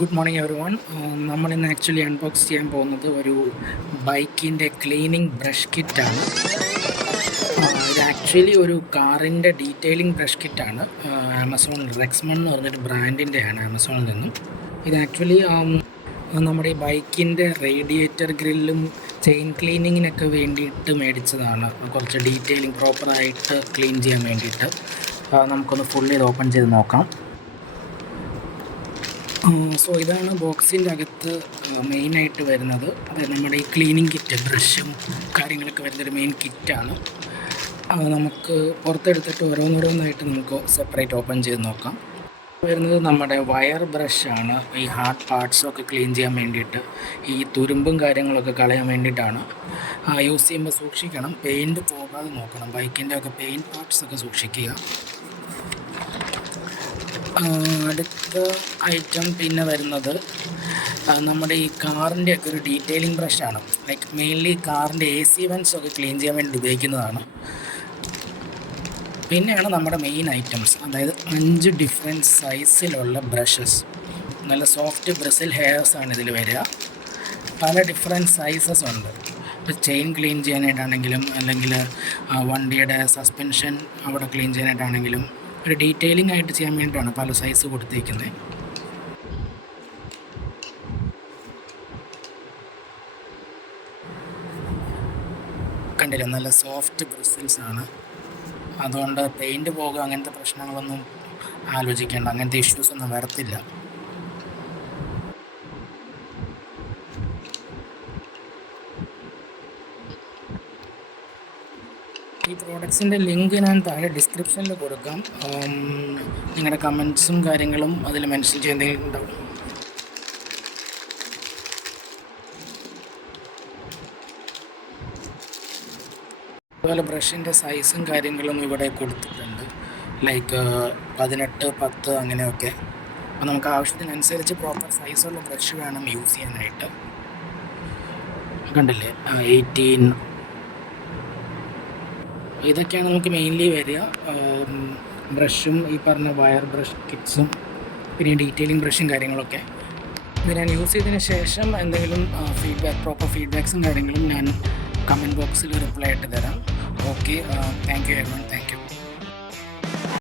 Good morning every one. നമ്മളിന്ന് actually unbox ചെയ്യാൻ പോകുന്നത് ഒരു ബൈക്കിൻ്റെ ക്ലീനിങ് ബ്രഷ് കിറ്റാണ്. ഇത് ആക്ച്വലി ഒരു കാറിൻ്റെ ഡീറ്റെയിലിംഗ് ബ്രഷ് കിറ്റാണ്. ആമസോൺ റെക്സ്മൺ എന്ന് പറഞ്ഞൊരു ബ്രാൻഡിൻ്റെയാണ് ആമസോണിൽ നിന്നും. ഇത് ആക്ച്വലി നമ്മുടെ ഈ ബൈക്കിൻ്റെ റേഡിയേറ്റർ ഗ്രില്ലും ചെയിൻ ക്ലീനിങ്ങിനൊക്കെ വേണ്ടിയിട്ട് മേടിച്ചതാണ്. കുറച്ച് ഡീറ്റെയിലിംഗ് പ്രോപ്പറായിട്ട് ക്ലീൻ ചെയ്യാൻ വേണ്ടിയിട്ട്. നമുക്കൊന്ന് ഫുള്ളി ഇത് ഓപ്പൺ ചെയ്ത് നോക്കാം. സോ ഇതാണ് ബോക്സിൻ്റെ അകത്ത് മെയിനായിട്ട് വരുന്നത്. അതായത് നമ്മുടെ ഈ ക്ലീനിങ് കിറ്റ്, ബ്രഷും കാര്യങ്ങളൊക്കെ വരുന്നൊരു മെയിൻ കിറ്റാണ്. അത് നമുക്ക് പുറത്തെടുത്തിട്ട് ഓരോന്നോരോന്നായിട്ട് നമുക്ക് സെപ്പറേറ്റ് ഓപ്പൺ ചെയ്ത് നോക്കാം. വരുന്നത് നമ്മുടെ വയർ ബ്രഷാണ്. ഈ ഹാർഡ് പാർട്സൊക്കെ ക്ലീൻ ചെയ്യാൻ വേണ്ടിയിട്ട്, ഈ തുരുമ്പും കാര്യങ്ങളൊക്കെ കളയാൻ വേണ്ടിയിട്ടാണ്. യൂസ് ചെയ്യുമ്പോൾ സൂക്ഷിക്കണം, പെയിൻറ്റ് പോകാതെ നോക്കണം. ബൈക്കിൻ്റെ ഒക്കെ പെയിൻറ്റ് പാർട്സൊക്കെ സൂക്ഷിക്കുക. അടുത്ത ഐറ്റം പിന്നെ വരുന്നത് നമ്മുടെ ഈ കാറിൻ്റെ ഒക്കെ ഒരു ഡീറ്റെയിലിംഗ് ബ്രഷാണ്. ലൈക്ക് മെയിൻലി കാറിൻ്റെ AC വെൻറ്റ്സ് ഒക്കെ ക്ലീൻ ചെയ്യാൻ വേണ്ടി ഉപയോഗിക്കുന്നതാണ്. പിന്നെയാണ് നമ്മുടെ മെയിൻ ഐറ്റംസ്, അതായത് 5 ഡിഫറെൻറ്റ് സൈസിലുള്ള ബ്രഷസ്. നല്ല സോഫ്റ്റ് ബ്രിസിൽ ഹെയർസാണ് ഇതിൽ വരിക. പല ഡിഫറെൻറ്റ് സൈസസ് ഉണ്ട്. ഇപ്പോൾ ചെയിൻ ക്ലീൻ ചെയ്യാനായിട്ടാണെങ്കിലും, അല്ലെങ്കിൽ വണ്ടിയുടെ സസ്പെൻഷൻ അവിടെ ക്ലീൻ ചെയ്യാനായിട്ടാണെങ്കിലും, ഒരു ഡീറ്റെയിലിംഗ് ആയിട്ട് ചെയ്യാൻ വേണ്ടിയിട്ടാണ് പല സൈസ് കൊടുത്തിരിക്കുന്നത്. കണ്ടില്ല, നല്ല സോഫ്റ്റ് ബ്രിസിൽസ് ആണ്. അതുകൊണ്ട് പെയിൻറ്റ് പോകുക അങ്ങനത്തെ പ്രശ്നങ്ങളൊന്നും ആലോചിക്കേണ്ട, അങ്ങനത്തെ ഇഷ്യൂസ് ഒന്നും വരത്തില്ല. ഈ പ്രോഡക്ട്സിൻ്റെ ലിങ്ക് ഞാൻ താഴെ ഡിസ്ക്രിപ്ഷനിൽ കൊടുക്കാം. നിങ്ങളുടെ കമൻറ്റ്സും കാര്യങ്ങളും അതിൽ മെൻഷൻ ചെയ്യുന്നതെങ്കിലും ഉണ്ടാവും. അതുപോലെ ബ്രഷിൻ്റെ സൈസും കാര്യങ്ങളും ഇവിടെ കൊടുത്തിട്ടുണ്ട്. ലൈക്ക് 18, 10 അങ്ങനെയൊക്കെ. അപ്പോൾ നമുക്ക് ആവശ്യത്തിനനുസരിച്ച് പ്രോപ്പർ സൈസുള്ള ബ്രഷ് വേണം യൂസ് ചെയ്യാനായിട്ട്. കണ്ടില്ലേ, 18. ഇതൊക്കെയാണ് നമുക്ക് മെയിൻലി വരിക. ബ്രഷും ഈ പറഞ്ഞ വയർ ബ്രഷ് കിറ്റ്സും പിന്നെ ഡീറ്റെയിലിംഗ് ബ്രഷും കാര്യങ്ങളൊക്കെ. ഇത് ഞാൻ യൂസ് ചെയ്തതിന് ശേഷം എന്തെങ്കിലും പ്രോപ്പർ ഫീഡ്ബാക്സും കാര്യങ്ങളും ഞാൻ കമൻറ്റ് ബോക്സിൽ റിപ്ലൈ ആയിട്ട് തരാം. Okay, thank you everyone.